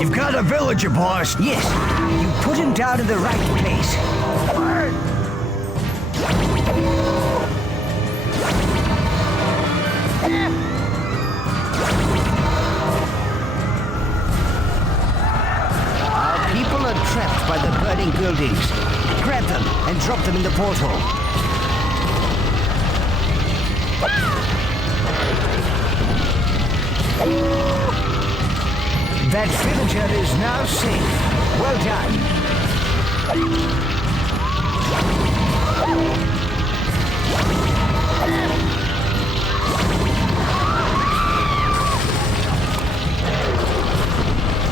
You've got a villager, boss. Yes, you put him down in the right place. Our people are trapped by the burning buildings. Grab them and drop them in the porthole. That villager is now safe. Well done.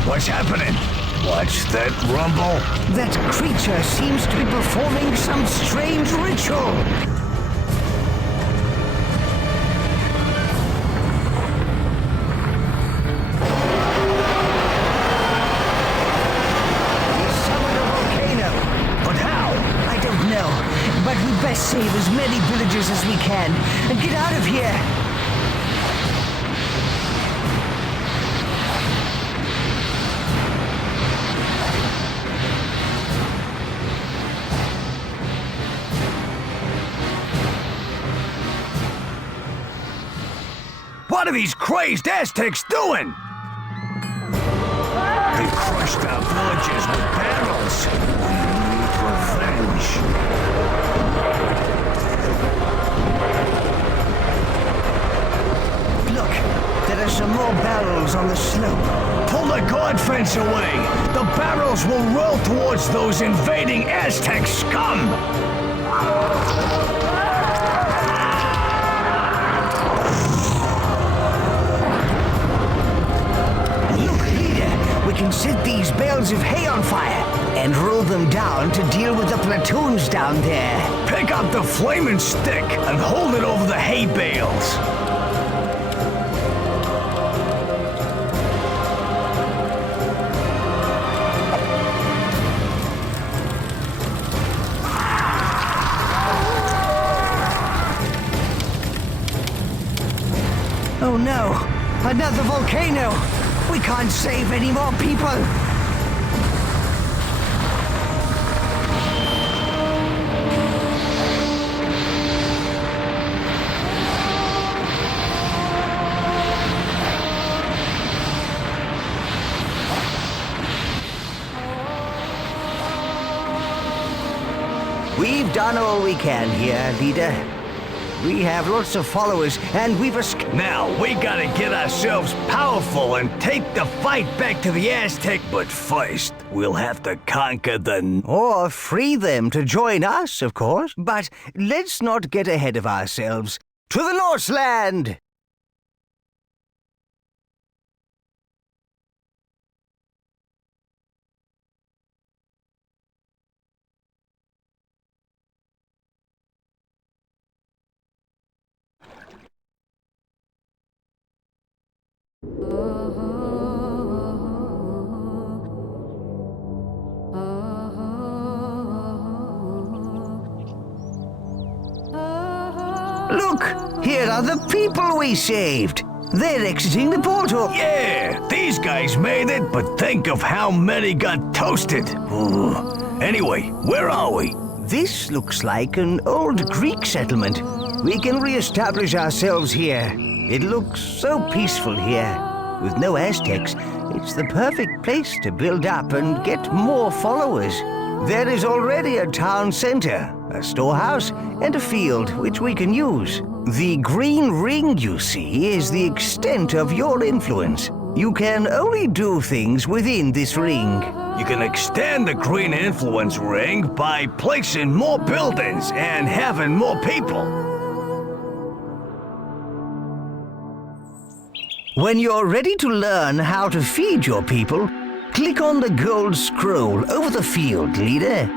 What's happening? What's that rumble? That creature seems to be performing some strange ritual. But we best save as many villagers as we can and get out of here. What are these crazed Aztecs doing? They crushed our villagers with barrels. We need revenge. Look, there are some more barrels on the slope. Pull the guard fence away. The barrels will roll towards those invading Aztec scum. Look, leader, we can set these bales of hay on fire and roll them down to deal with the platoons down there. Pick up the flaming stick and hold it over the hay bales. Oh no, another volcano! We can't save any more people! We've done all we can here, leader. We have lots of followers, and we've escaped. Now, we gotta get ourselves powerful and take the fight back to the Aztec. But first, we'll have to conquer the... Or free them to join us, of course. But let's not get ahead of ourselves. To the Norseland! Look! Here are the people we saved! They're exiting the portal! Yeah, these guys made it, but think of how many got toasted. Ooh. Anyway, where are we? This looks like an old Greek settlement. We can re-establish ourselves here. It looks so peaceful here. With no Aztecs, it's the perfect place to build up and get more followers. There is already a town center, a storehouse, and a field which we can use. The green ring you see is the extent of your influence. You can only do things within this ring. You can extend the green influence ring by placing more buildings and having more people. When you're ready to learn how to feed your people, click on the gold scroll over the field, leader.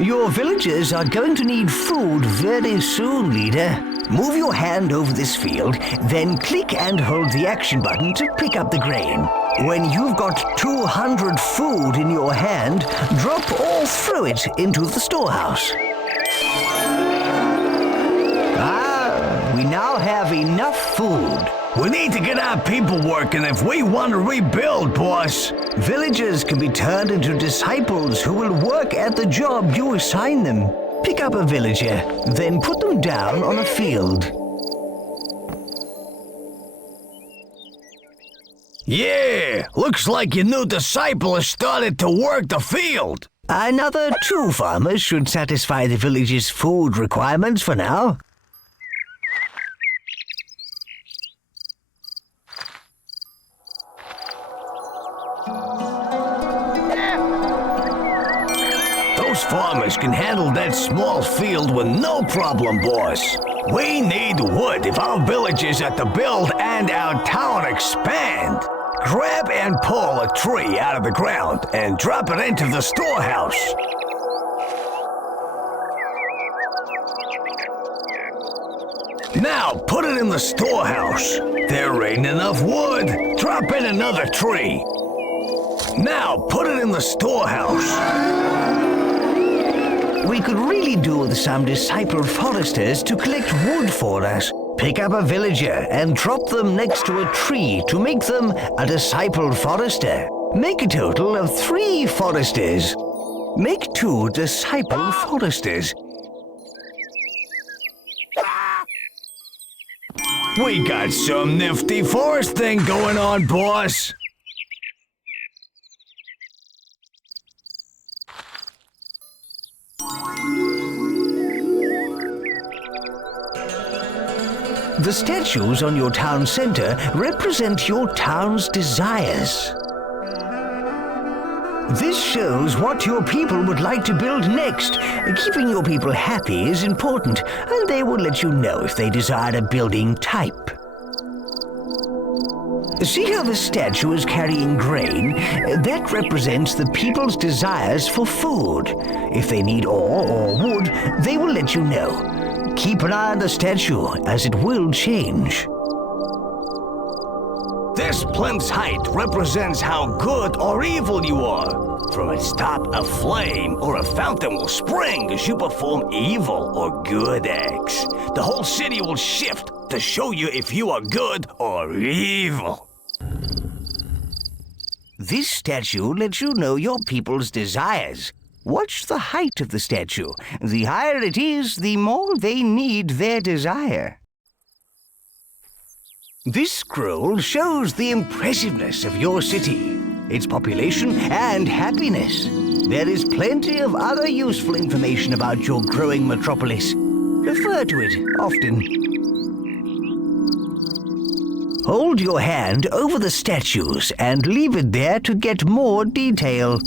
Your villagers are going to need food very soon, leader. Move your hand over this field, then click and hold the action button to pick up the grain. When you've got 200 food in your hand, drop all through it into the storehouse. We now have enough food. We need to get our people working if we want to rebuild, boss. Villagers can be turned into disciples who will work at the job you assign them. Pick up a villager, then put them down on a field. Yeah, looks like your new disciple has started to work the field. Another 2 farmers should satisfy the village's food requirements for now. Those farmers can handle that small field with no problem, boss. We need wood if our village is to build and our town expand. Grab and pull a tree out of the ground and drop it into the storehouse. Now put it in the storehouse. There ain't enough wood. Drop in another tree. Now put it in the storehouse. We could really do with some discipled foresters to collect wood for us. Pick up a villager and drop them next to a tree to make them a discipled forester. Make a total of 3 foresters. Make 2 discipled foresters. We got some nifty forest thing going on, boss. The statues on your town center represent your town's desires. This shows what your people would like to build next. Keeping your people happy is important, and they will let you know if they desire a building type. See how the statue is carrying grain? That represents the people's desires for food. If they need ore or wood, they will let you know. Keep an eye on the statue, as it will change. This plinth's height represents how good or evil you are. From its top, a flame or a fountain will spring as you perform evil or good acts. The whole city will shift to show you if you are good or evil. This statue lets you know your people's desires. Watch the height of the statue. The higher it is, the more they need their desire. This scroll shows the impressiveness of your city, its population and happiness. There is plenty of other useful information about your growing metropolis. Refer to it often. Hold your hand over the statues and leave it there to get more detail.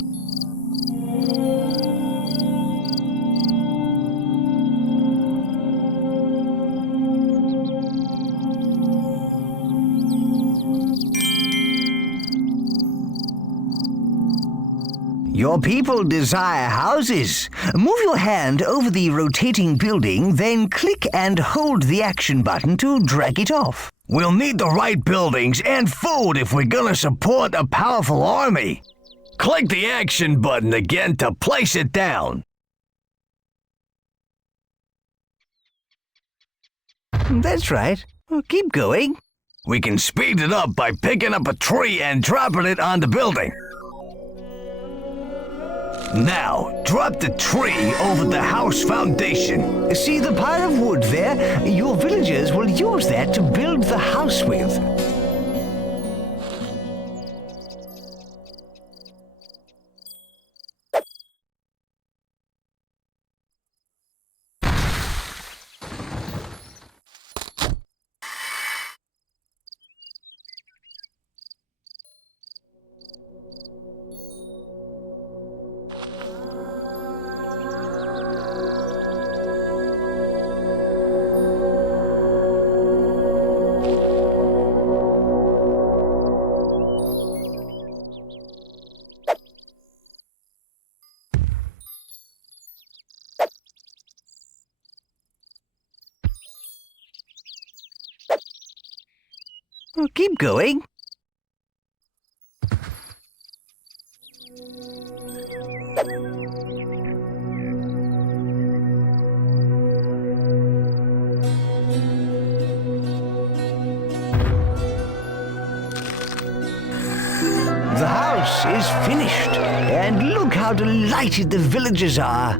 Your people desire houses. Move your hand over the rotating building, then click and hold the action button to drag it off. We'll need the right buildings and food if we're gonna support a powerful army. Click the action button again to place it down. That's right. Well, keep going. We can speed it up by picking up a tree and dropping it on the building. Now, drop the tree over the house foundation. See the pile of wood there? Your villagers will use that to build the house with. Well, keep going. is finished, and look how delighted the villagers are.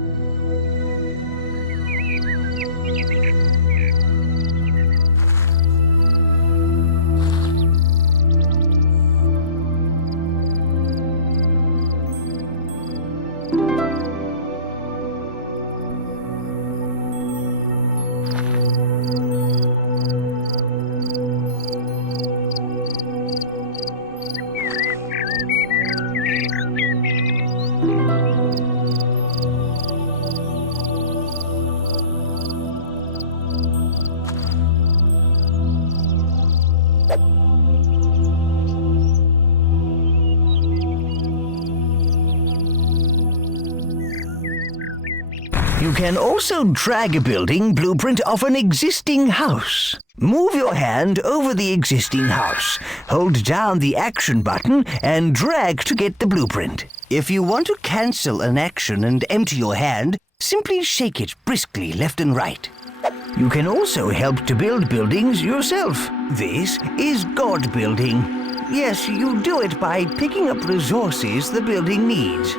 You can also drag a building blueprint of an existing house. Move your hand over the existing house. Hold down the action button and drag to get the blueprint. If you want to cancel an action and empty your hand, simply shake it briskly left and right. You can also help to build buildings yourself. This is God building. Yes, you do it by picking up resources the building needs.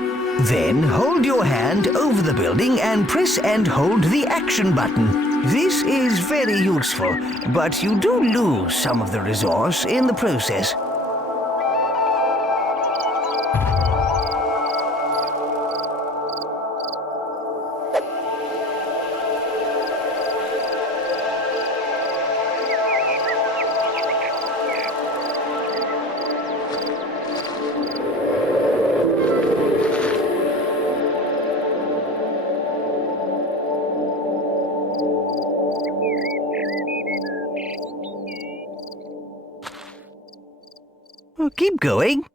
Then hold your hand over the building and press and hold the action button. This is very useful, but you do lose some of the resource in the process. Keep going.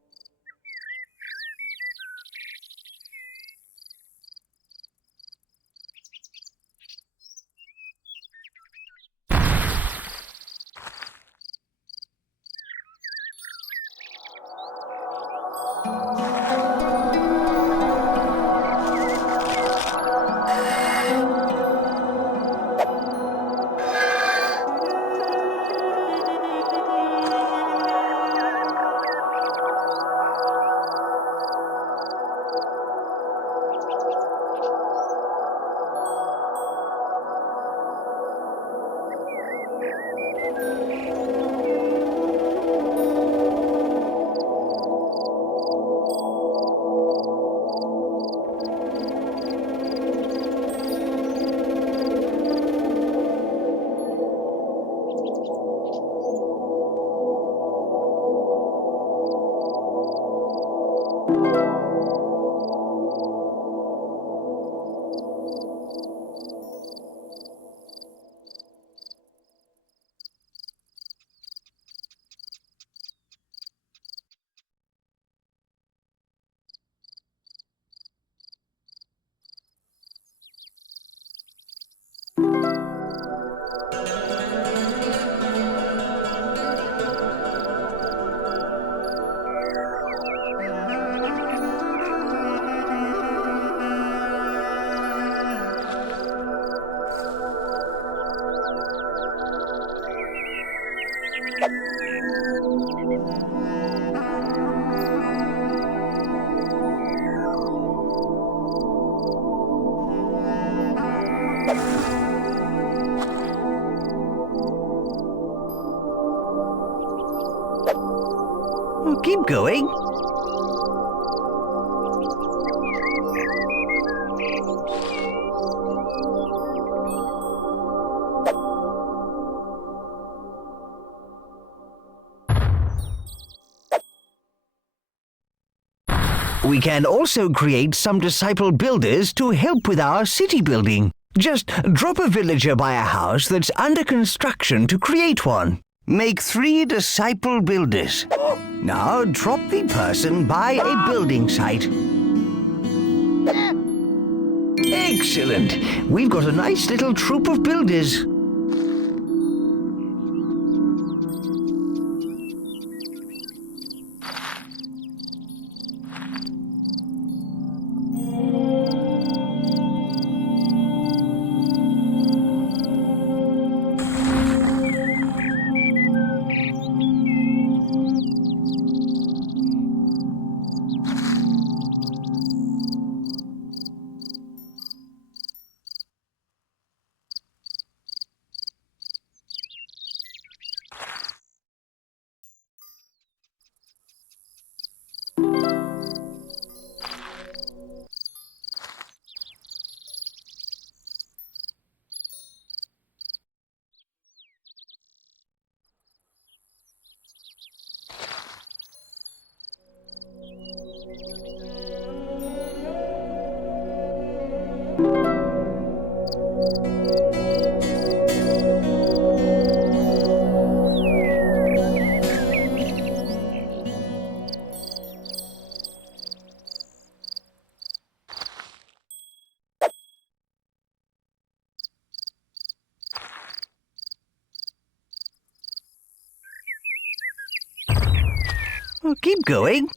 Keep going. We can also create some disciple builders to help with our city building. Just drop a villager by a house that's under construction to create one. Make 3 disciple builders. Now drop the person by a building site. Excellent! We've got a nice little troop of builders. Oh, keep going.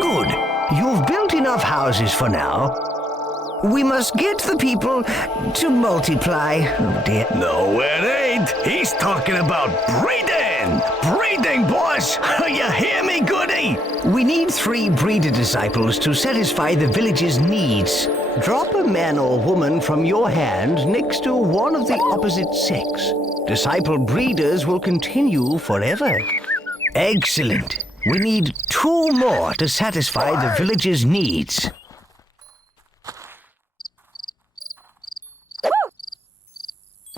Good. You've built enough houses for now. We must get the people to multiply. Oh, dear. No, it ain't. He's talking about breeding. Breeding, boss. You hear me, goody? We need 3 breeder disciples to satisfy the village's needs. Drop a man or woman from your hand next to one of the opposite sex. Disciple breeders will continue forever. Excellent. We need 2 more to satisfy the village's needs.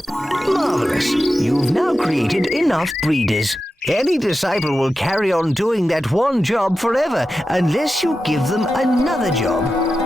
Marvelous. You've now created enough breeders. Any disciple will carry on doing that one job forever unless you give them another job.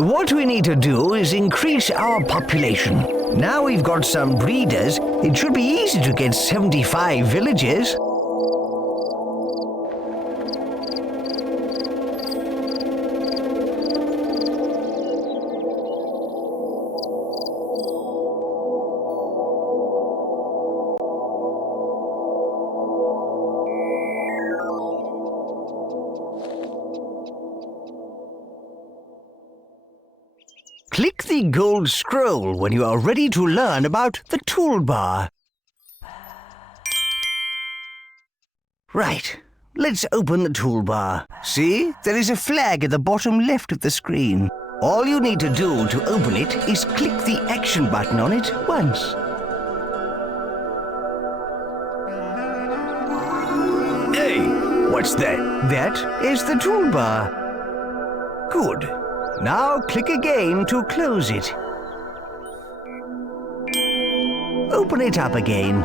What we need to do is increase our population. Now we've got some breeders, it should be easy to get 75 villages. Click the gold scroll when you are ready to learn about the toolbar. Right, let's open the toolbar. See, there is a flag at the bottom left of the screen. All you need to do to open it is click the action button on it once. Hey, what's that? That is the toolbar. Good. Now click again to close it. Open it up again.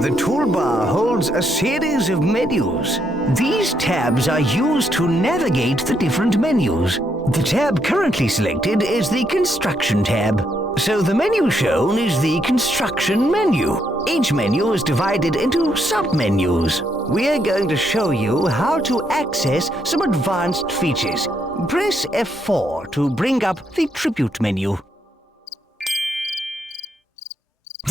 The toolbar holds a series of menus. These tabs are used to navigate the different menus. The tab currently selected is the Construction tab. So the menu shown is the Construction menu. Each menu is divided into sub-menus. We're going to show you how to access some advanced features. Press F4 to bring up the Tribute menu.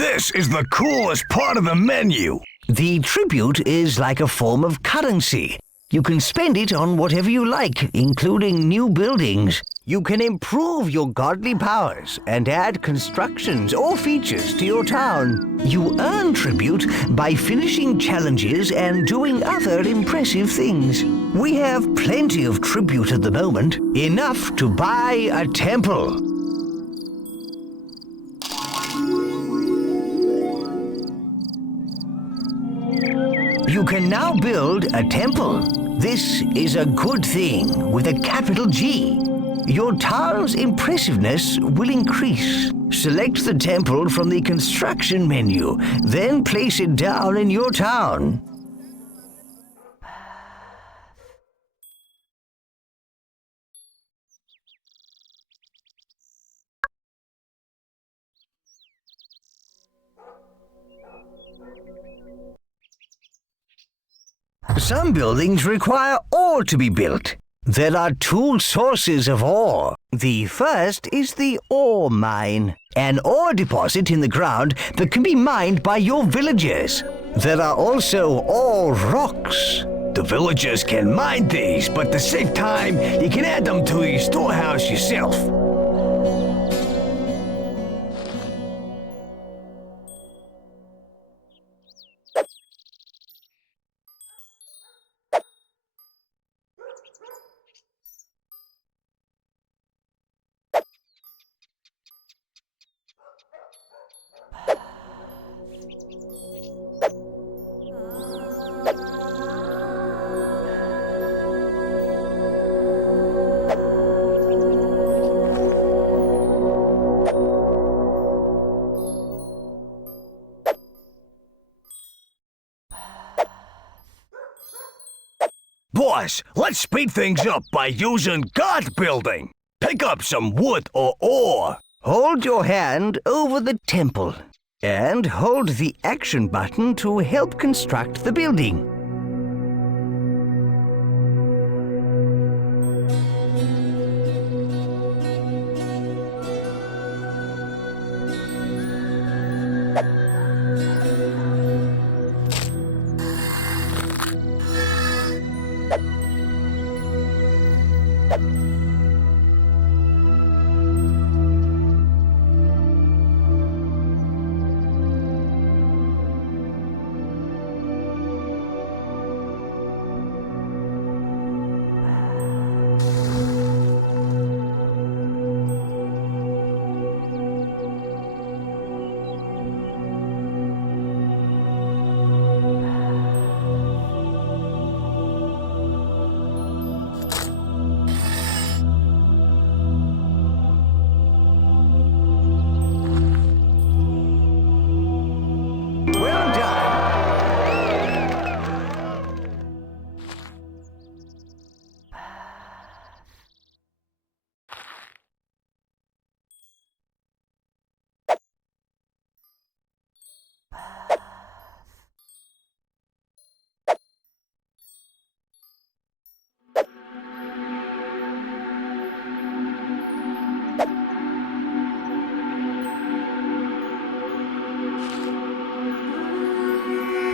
This is the coolest part of the menu. The tribute is like a form of currency. You can spend it on whatever you like, including new buildings. You can improve your godly powers and add constructions or features to your town. You earn tribute by finishing challenges and doing other impressive things. We have plenty of tribute at the moment, enough to buy a temple. You can now build a temple. This is a good thing with a capital G. Your town's impressiveness will increase. Select the temple from the construction menu, then place it down in your town. Some buildings require ore to be built. There are two sources of ore. The first is the ore mine, an ore deposit in the ground that can be mined by your villagers. There are also ore rocks. The villagers can mine these, but to save time, you can add them to the storehouse yourself. Boss, let's speed things up by using guard building. Pick up some wood or ore. Hold your hand over the temple and hold the action button to help construct the building.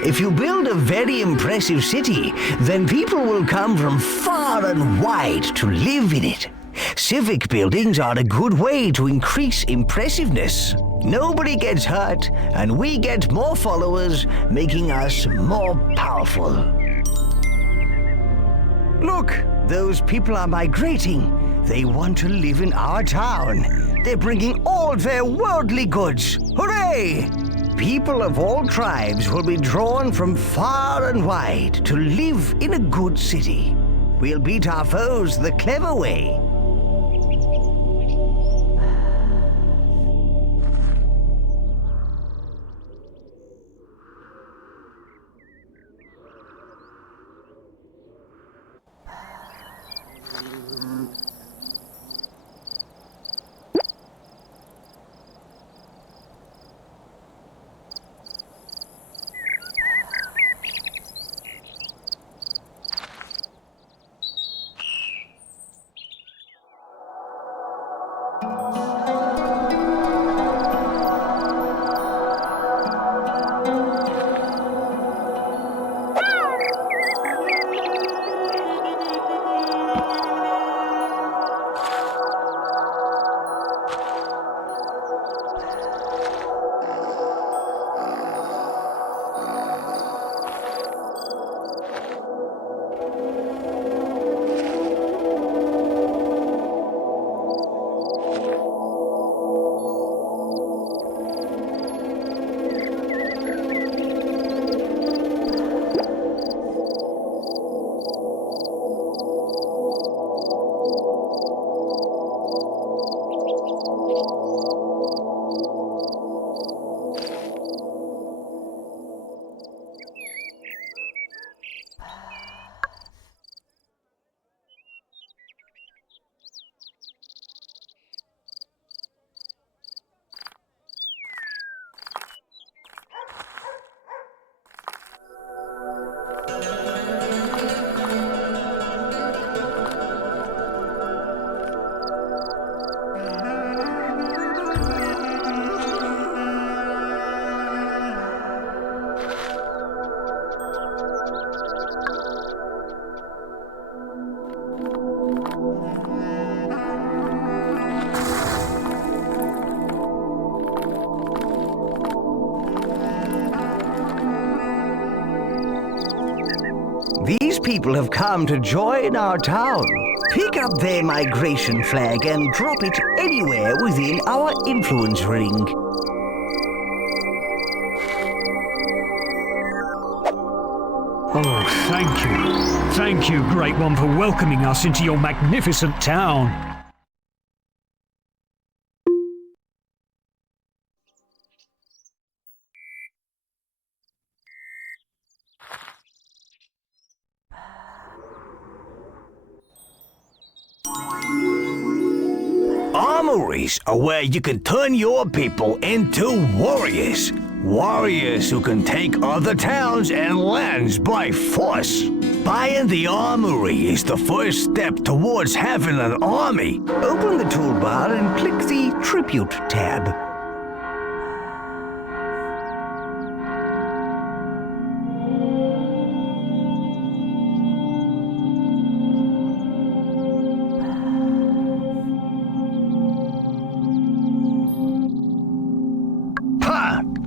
If you build a very impressive city, then people will come from far and wide to live in it. Civic buildings are a good way to increase impressiveness. Nobody gets hurt, and we get more followers, making us more powerful. Look, those people are migrating. They want to live in our town. They're bringing all their worldly goods. Hooray! People of all tribes will be drawn from far and wide to live in a good city. We'll beat our foes the clever way. people have come to join our town. Pick up their migration flag and drop it anywhere within our influence ring. Oh, thank you. Thank you, Great One, for welcoming us into your magnificent town. Armories are where you can turn your people into warriors. Warriors who can take other towns and lands by force. Buying the armory is the first step towards having an army. Open the toolbar and click the Tribute tab.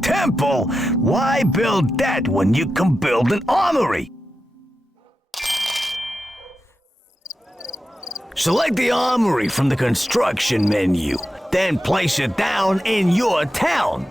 Temple? Why build that when you can build an armory? Select the armory from the construction menu, then place it down in your town.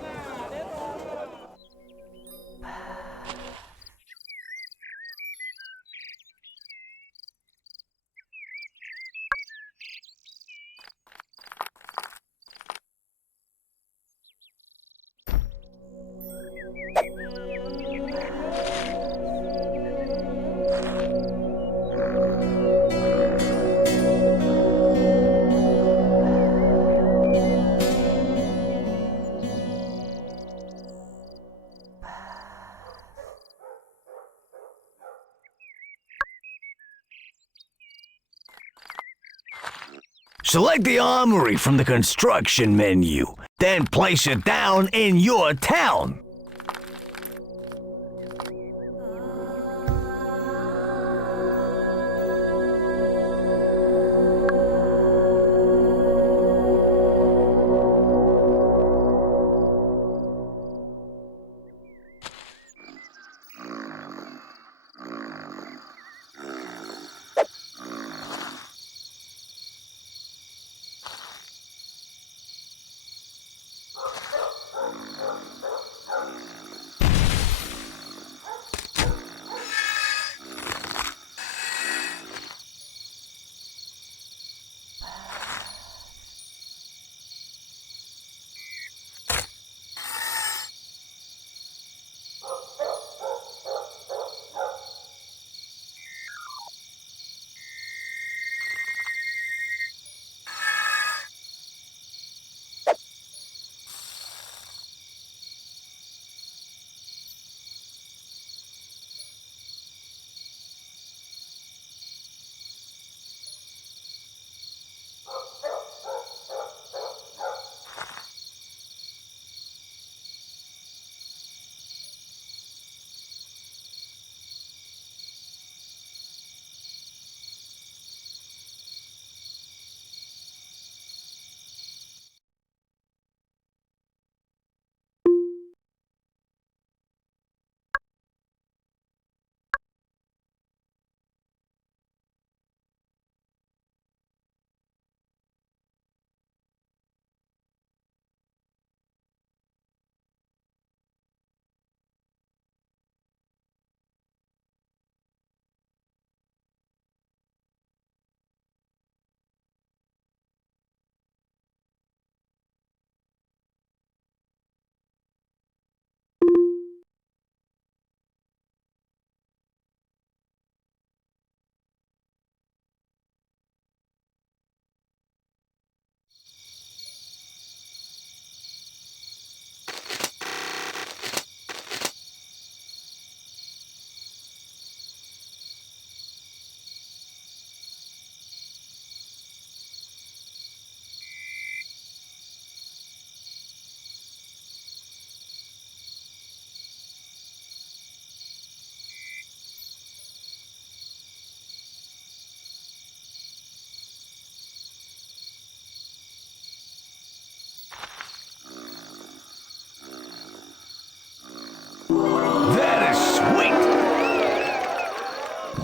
Select the armory from the construction menu, then place it down in your town.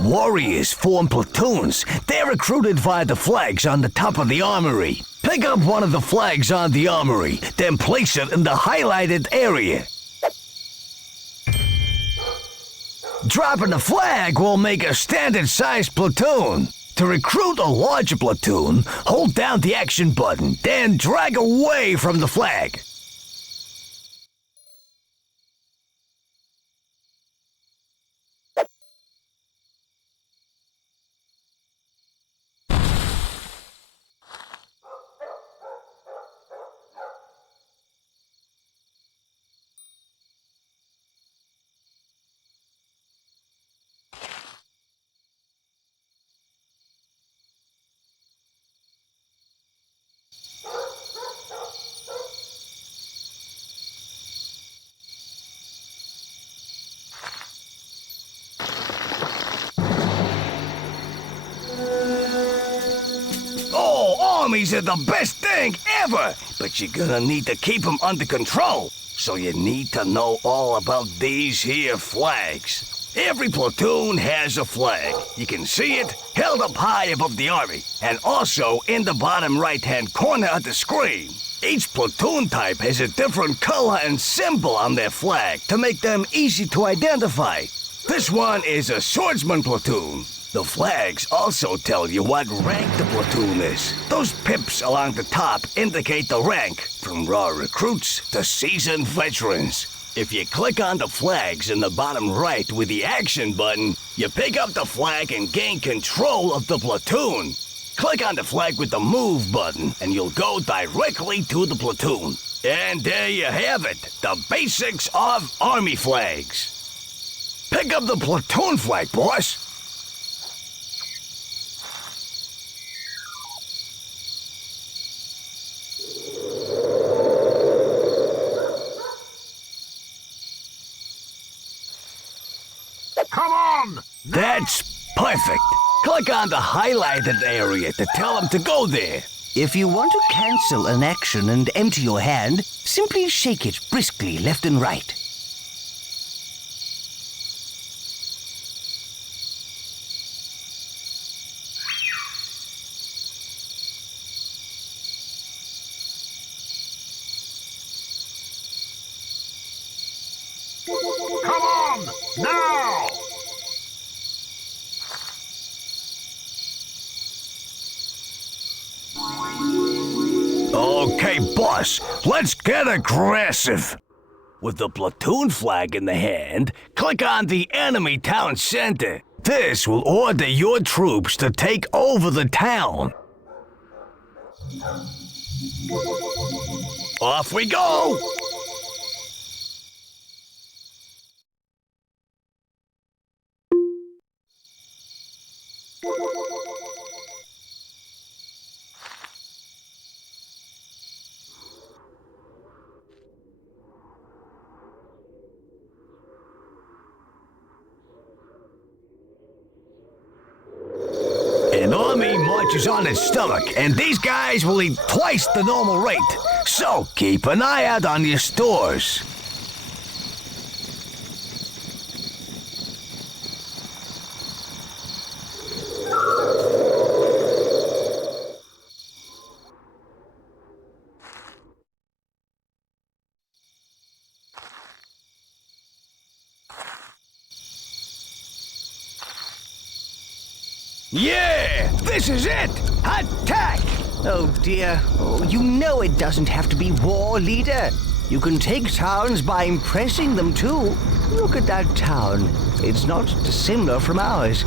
warriors form platoons. They're recruited via the flags on the top of the armory. Pick up one of the flags on the armory, then place it in the highlighted area. Dropping the flag will make a standard-sized platoon. To recruit a larger platoon, hold down the action button, then drag away from the flag. Armies are the best thing ever, but you're gonna need to keep them under control. So you need to know all about these here flags. Every platoon has a flag. You can see it held up high above the army, and also in the bottom right-hand corner of the screen. Each platoon type has a different color and symbol on their flag to make them easy to identify. This one is a swordsman platoon. The flags also tell you what rank the platoon is. Those pips along the top indicate the rank, from raw recruits to seasoned veterans. If you click on the flags in the bottom right with the action button, you pick up the flag and gain control of the platoon. Click on the flag with the move button and you'll go directly to the platoon. And there you have it, the basics of army flags. Pick up the platoon flag, boss. Come on! That's perfect. Click on the highlighted area to tell them to go there. If you want to cancel an action and empty your hand, simply shake it briskly left and right. Come on! Now! Okay, boss, let's get aggressive. With the platoon flag in the hand, click on the enemy town center. This will order your troops to take over the town. Off we go! An army marches on its stomach, and these guys will eat twice the normal rate. So keep an eye out on your stores. Yeah, this is it! Attack! Oh dear. Oh, you know it doesn't have to be war, leader. You can take towns by impressing them too. Look at that town. It's not dissimilar from ours.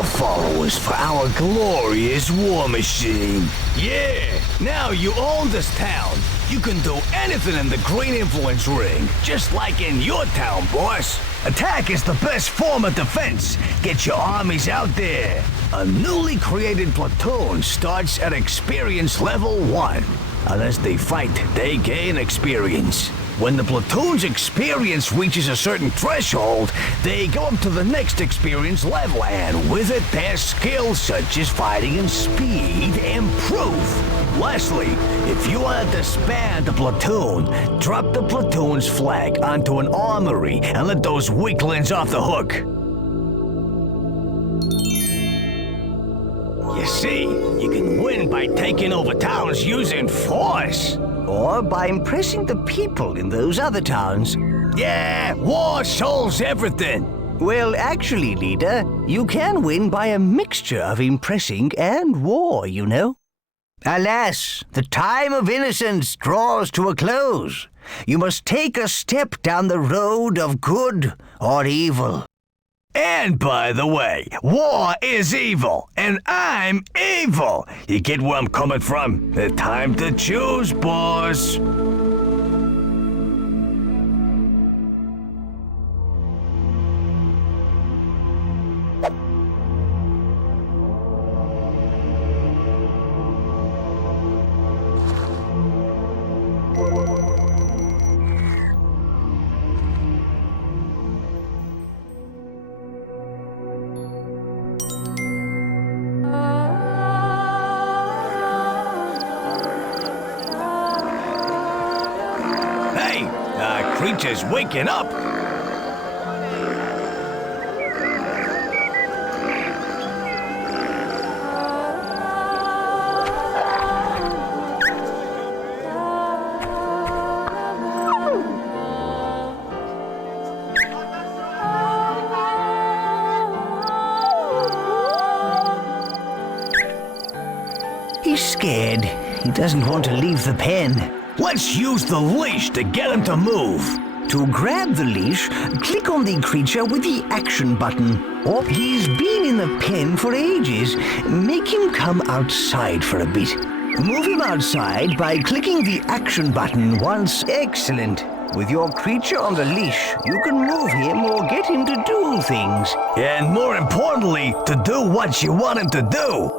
more followers for our glorious war machine. Yeah, now you own this town. You can do anything in the Green Influence Ring, just like in your town, boss. Attack is the best form of defense. Get your armies out there. A newly created platoon starts at experience level 1. Unless they fight, they gain experience. When the platoon's experience reaches a certain threshold, they go up to the next experience level, and with it, their skills such as fighting and speed improve. Lastly, if you want to disband the platoon, drop the platoon's flag onto an armory and let those weaklings off the hook. You see, you can win by taking over towns using force. Or by impressing the people in those other towns. Yeah, war solves everything. Well, actually, leader, you can win by a mixture of impressing and war, you know. Alas, the time of innocence draws to a close. You must take a step down the road of good or evil. And by the way, war is evil, and I'm evil. You get where I'm coming from? The time to choose, boss. Creature's waking up. He's scared. He doesn't want to leave the pen. Let's use the leash to get him to move. To grab the leash, click on the creature with the action button. Oh, he's been in the pen for ages. Make him come outside for a bit. Move him outside by clicking the action button once. Excellent. With your creature on the leash, you can move him or get him to do things. And more importantly, to do what you want him to do.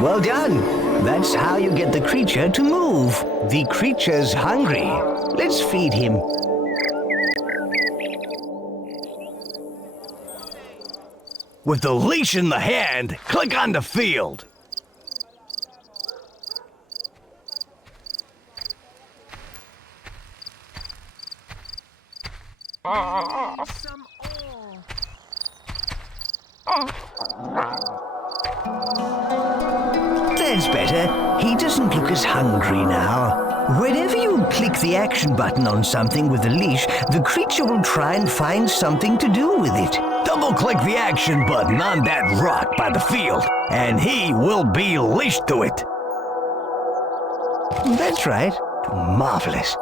Well done. That's how you get the creature to move. The creature's hungry. Let's feed him. With the leash in the hand, click on the field. Some That's better. He doesn't look as hungry now. Whenever you click the action button on something with the leash, the creature will try and find something to do with it. Double-click the action button on that rock by the field, and he will be leashed to it. That's right. Marvelous.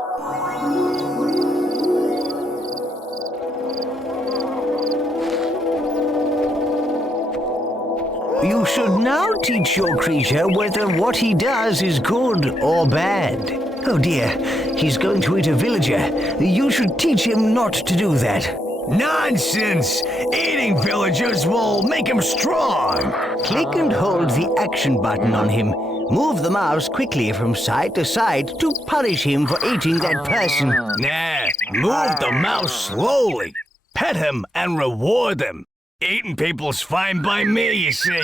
You should now teach your creature whether what he does is good or bad. Oh dear, he's going to eat a villager. You should teach him not to do that. Nonsense! Eating villagers will make him strong! Click and hold the action button on him. Move the mouse quickly from side to side to punish him for eating that person. Nah, move the mouse slowly. Pet him and reward him. Eating people's fine by me, you see.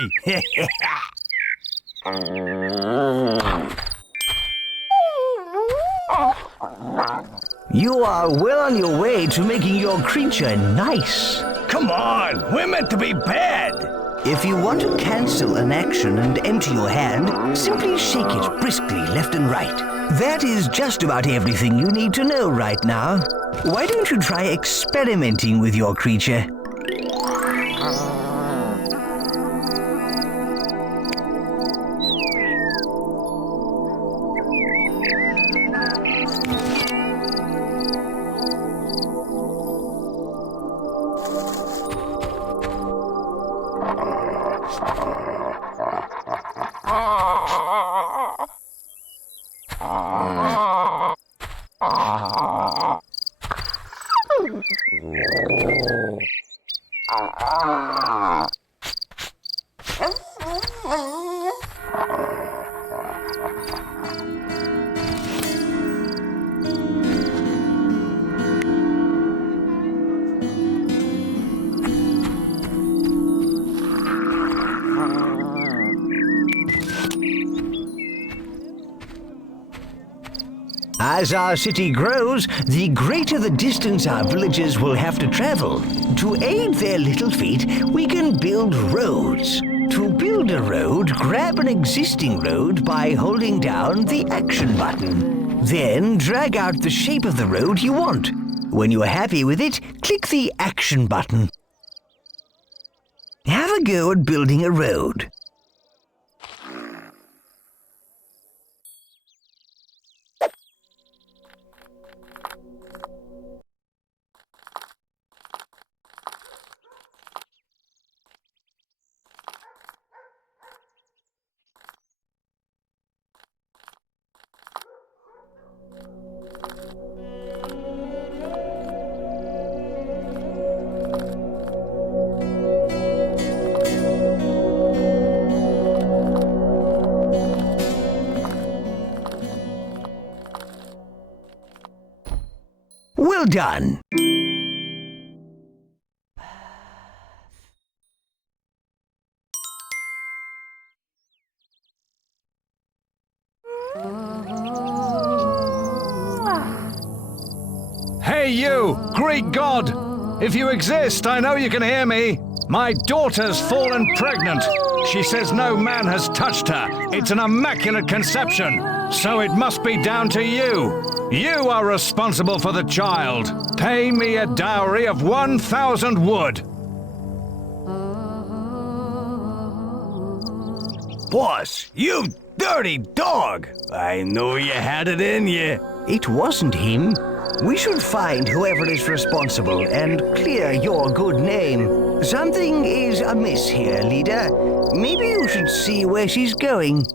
You are well on your way to making your creature nice. Come on, we're meant to be bad. If you want to cancel an action and empty your hand, simply shake it briskly left and right. That is just about everything you need to know right now. Why don't you try experimenting with your creature? As our city grows, the greater the distance our villagers will have to travel. To aid their little feet, we can build roads. To build a road, grab an existing road by holding down the action button. Then drag out the shape of the road you want. When you are happy with it, click the action button. Have a go at building a road. Well done. Hey you, Greek god! If you exist, I know you can hear me. My daughter's fallen pregnant. She says no man has touched her. It's an immaculate conception. So it must be down to you. You are responsible for the child. Pay me a dowry of 1,000 wood. Boss, you dirty dog! I knew you had it in you. It wasn't him. We should find whoever is responsible and clear your good name. Something is amiss here, leader. Maybe you should see where she's going.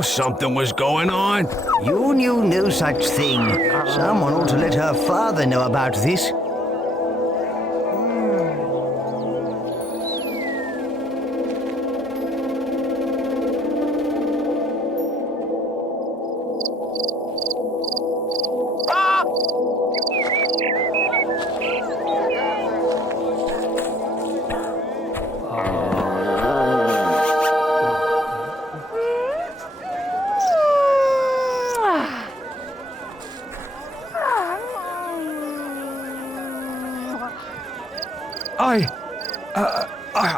knew something was going on. You knew no such thing. Someone ought to let her father know about this.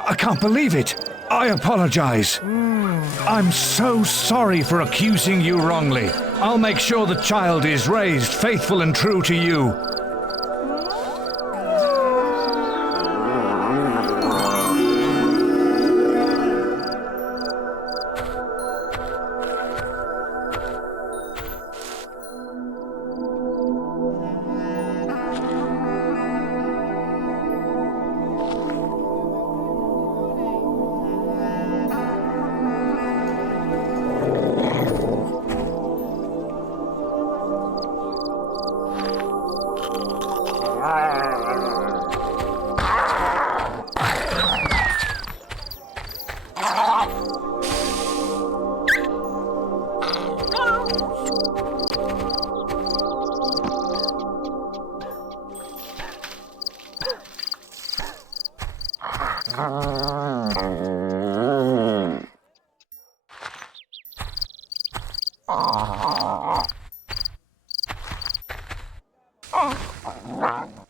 I can't believe it. I apologize. I'm so sorry for accusing you wrongly. I'll make sure the child is raised faithful and true to you. Oh.